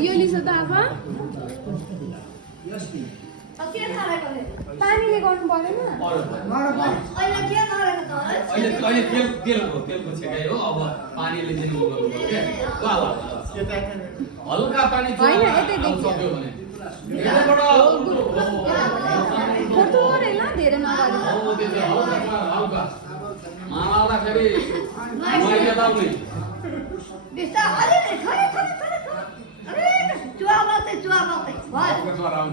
यो लिस त अब पानीले गर्नु परेन तेलको छेकाइ हो अब पानीले दिनु गर्नु पर्यो के हल्का पानी हैन यतै देखियो फोटोले ला धेरै नगरे मामाला फेरि मैले लाउने बिस्ता अलि खरे चुवा मात्रै भयो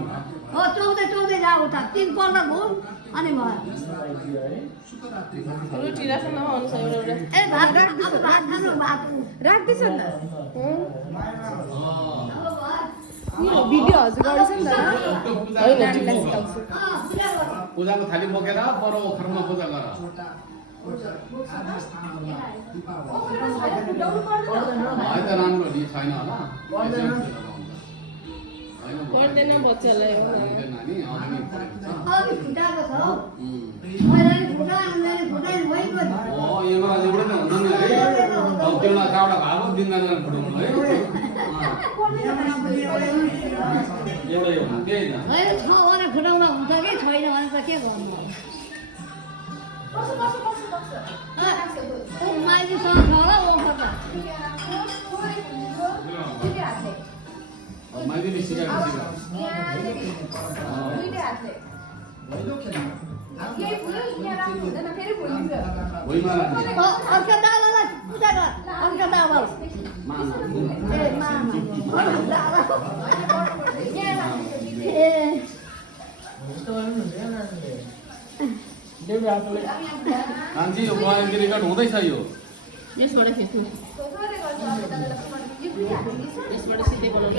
हो चौधै जा उता 3 पल्ट घुम अनि भयो रोटी राख्न अनुसार एउटा ए भात खानु भात राख्दैछ नि यो भिडियो हजुर गर्छ नि त नानीलाई सिकाउँछु पूजाको थाली बोकेर पर ओखरमा पूजा गर त राम्रो नि छैन होला पर्दैन बच्चालाई नानी अघि अघि फुटाएको छ हौ मैले फुटाएन भइगयो यहाँ एउटा नै हुँदैन है अब त्यो चाउडा भाव दिनजना फुटाउनु है यो त्यही न होइन छ भने फुटाउँदा हुन्छ कि छैन भने त के गर्नु माइलीसँग छ होला ओखर त माइलीले सिकाएको अर्का दादालाई पूजा गर अर्का दादा कान्छी यो मोबाइल रेकर्ड हुँदैछ यो यसबाट खिच्नु यसबाट सिधै बनाउनु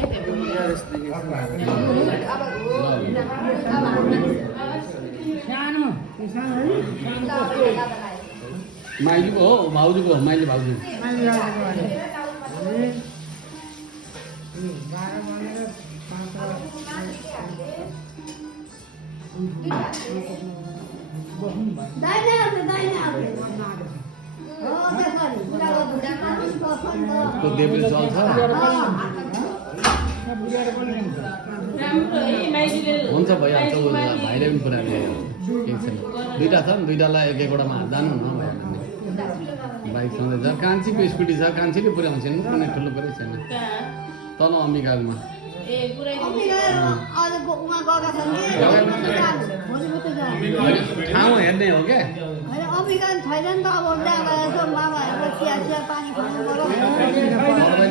माइलीको हो भाउजूको हो माइली भाउजू तो देवले चल्छ हुन्छ भइहाल्छ भाइले पनि कुरा ल्यायो केही छैन दुईवटा छ नि दुईवटालाई एकवटामा जानु न बाइक सधैँ छ कान्छीको स्कुटी छ कान्छीले पुऱ्याउँछ नि कुनै ठुलो कुरै छैन तल अम्बिकामा ठाउँ हेर्ने हो क्या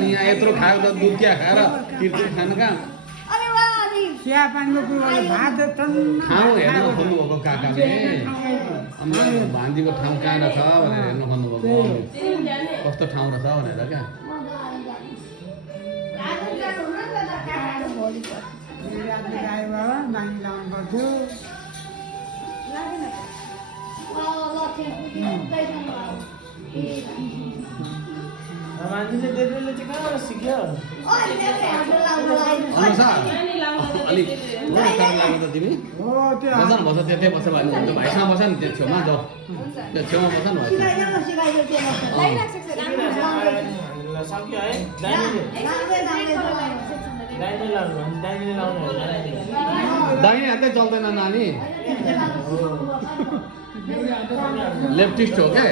यहाँ यत्रो खाएको त दुध क्या खाएर तिर्तिर खानु कहाँ ठाउँ हेर्न खोज्नुभएको काकाले भान्जीको ठाउँ कहाँ छ भनेर हेर्न खोज्नुभएको कस्तो ठाउँ रहेछ भनेर क्या मान्छेले देब्रेले चाहिँ कहाँबाट सिक्यो अनुसार अलिक लाग्यो त तिमी बस न बस त्यतै बस भाइ भाइसँग बस नि त्यो छेउमा जाऊ त्यो छेउमा बस न सक्यो है दाहिने हातै चल्दैन नानी लेफ्टिस्ट हो क्या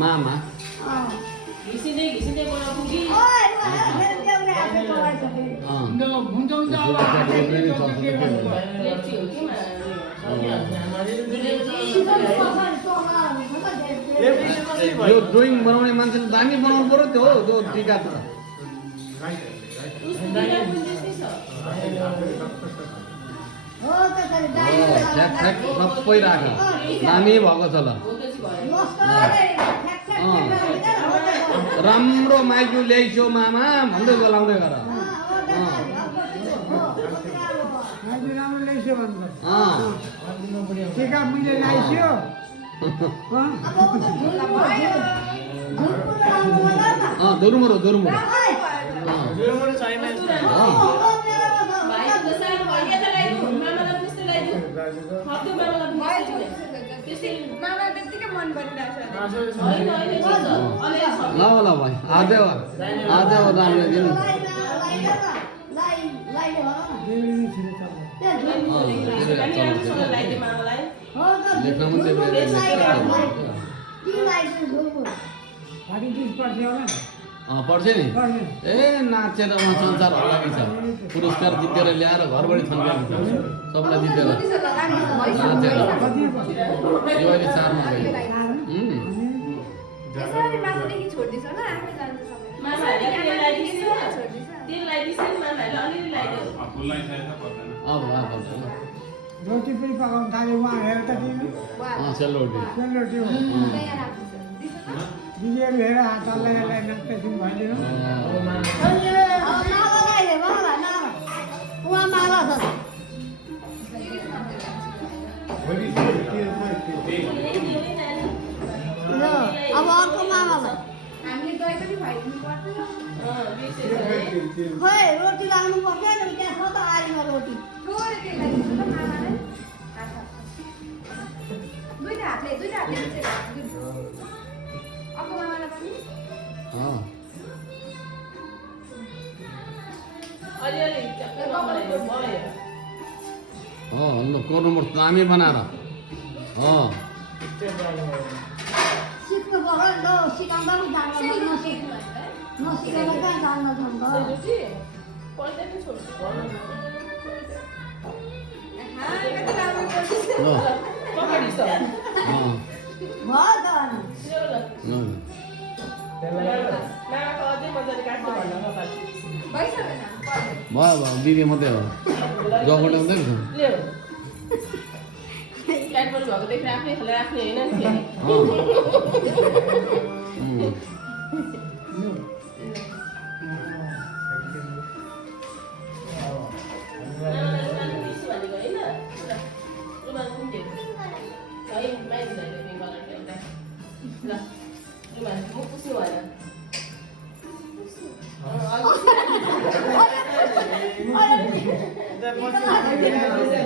मामा यो ड्रइङ बनाउने मान्छेले दामी बनाउनु पर्यो त्यो हो त्यो टिका त सबै राख दामी भएको छ ल राम्रो माइजू ल्याइछौ मामा भन्दै बोलाउँदै गर टिका मैले ल्याइस्यो दोरुमरो ओइ, जोरबाट छैन यस्तो। भाइको त सानो भयो यता ल्याइदिनु मामालाई पुस्दै ल्याइदिनु हप्तो मामालाई पुस्दै त्यसै मामा त्यतिकै मन परिरहेछ होइन होइन ठिक छ अलिअलि छ ल ल भाइ आज राम्रो दिनु ल्याइदिनु मामालाई लेख्न मात्रै पढ्छ नि ए नाचेर उहाँ संसार हल्लाकी छ पुरस्कार जितेर ल्याएर घरबाट थन्काएको छ सबलाई जितेर नाचेर यो अहिले 4 मा गयो यसरी माथि छोड्दिछ न आफै जान्छ सबै मामाहरूले के ल्याइदिनु तेल ल्याइदिनु मामाहरूले अलिअलि ल्याइदिनु अब रोटी पनि पकाउनु थाल्यो उहाँ हेर त सेलरोटी सेलरोटी हो दिदीहरू हेर हात हल्लाइ नाच्दैछन् भनिदिनु अब अर्को मामालाई हामीले दही पनि खुवाइदिनु पर्छ खोइ रोटी लाग्नु पर्छ नि त्यहाँ छ त आलीमा रोटी थोरै तेल लगाइदिनु ल मामालाई दुईटा हातले अर्को मामालाई पनि अलिअलि भयो ल गर्नुपर्छ हामी बनाएर सिक्नु पर्यो नि त सिकाउँदा पनि जान्दैन नसिकाउँदा कहाँ जान्दैछ नि त सेलरोटी पैसा पनि छोड्छु कति राम्रो गर्छ ल पकाइदिन्छ भयो त अनि मामाको अझै मजाले काट्नु भन्न नपाल्छु भइसकेन भयो दिदी मात्रै हो जगबाट हुँदैन ल्याऊ काटबडी भएको देखेर आफ्नै खाले राख्ने होइन नि फेरि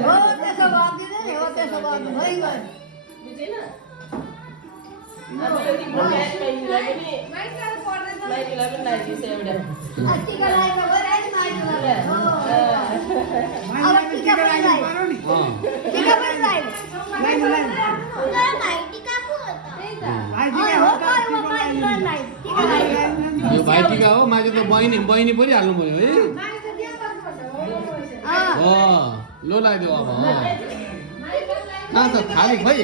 हो त्यसो गर्दिनँ नि हो त्यसो गर्नु भइगयो बुझेन अब यो तिम्रो क्यास माइतीलाई पनि माइतीलाई पर्दैन माइतीलाई पनि लगाइदिन्छ एउटा टिका लगाएको भयो नि माइतीलाई अब टिका पनि लगायो टिका पनि लगायो यो भाइटिका हो मान्छे त बहिनी परिहाल्नु पऱ्यो है लो लगाइदियो अब कहाँ त थाली खोइ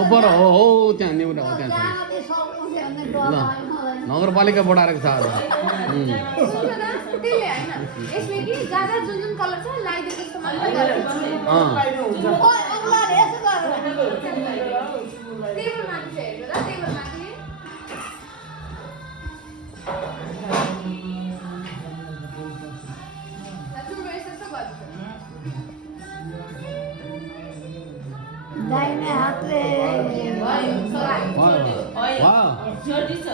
ओपर हो त्यहाँ नेउरा हो त्यहाँ ल नगरपालिका बढाएको छ आज त्यसले होइन यसले कि ज्यादा जुन कलर छ लगाइदिएको जस्तो मात्रै गर्छ टेबलमाथि चाहिँ हेर्नु ल टेबलमाथि तिम्रो यस्तो गर्छ दाहिने हातले सर्दी छ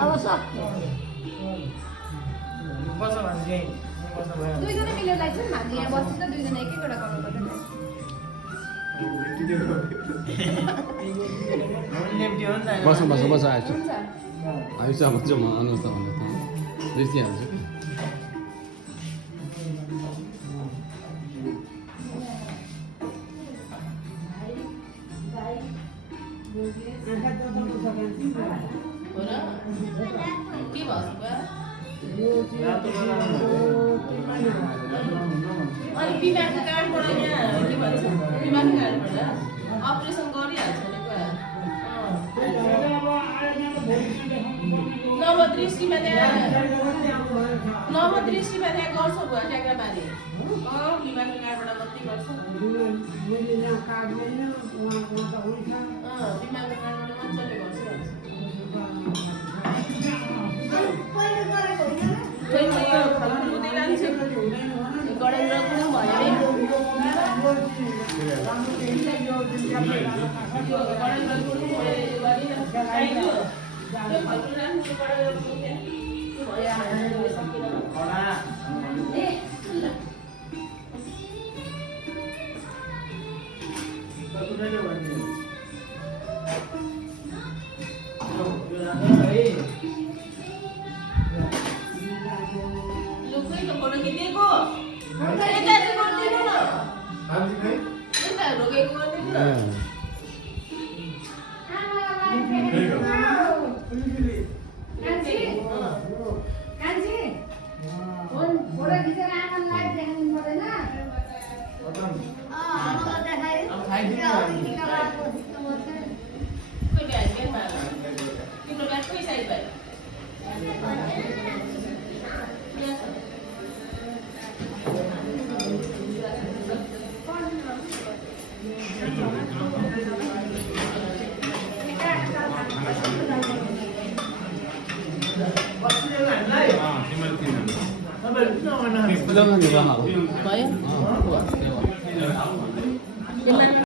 अब सक्यो बस भने चाहिँ बस भयो दुईजना मिलेर लाग्छ नि हामी यहाँ बस्छ त दुईजना एक एकवटा गर्नु पर्दैन लेप्टी हो नि त बस आएछ हुन्छ आइस अब चाहिँ म अनुस्ता भन्दा बिर्सिहाल्छु हो र के भयो अनि बिमारको कार्डबाट यहाँ के भन्छ बिमारको कार्डबाट अपरेसन गरिहाल्छ भने नवद्री दृष्टिमा त्यहाँ नव दृष्टिमा त्यहाँ गर्छ भयो ट्याक्राबारी विमानको काठबाट मात्रै गर्छ बुझिन काट्दैन उहाँको त हुन्छ विमानको काठबाट मजाले गर्छ पहिले गरेको होइन खोइ म यो फलफुल लान्छु गडेन्द्र पनि भयो नि गडेन्द्र पनि गरिरहेको त्यो फलफुल राख्नु गडेन्द्र पनि भयो सकिन ए ल लुकै त फोटो खिचेको यता चाहिँ गरिदिनु न यता रोकेको गरिदिनु न कान्छी फोटो खिचेर आमालाई लाइभ देखाउनु पर्दैन आमालाई देखायो कोही भ्यान गेटमा तिम्रो ब्याग कोही साइड भयो Pulang kan juga mau. भयो Oh, kuat. त्यो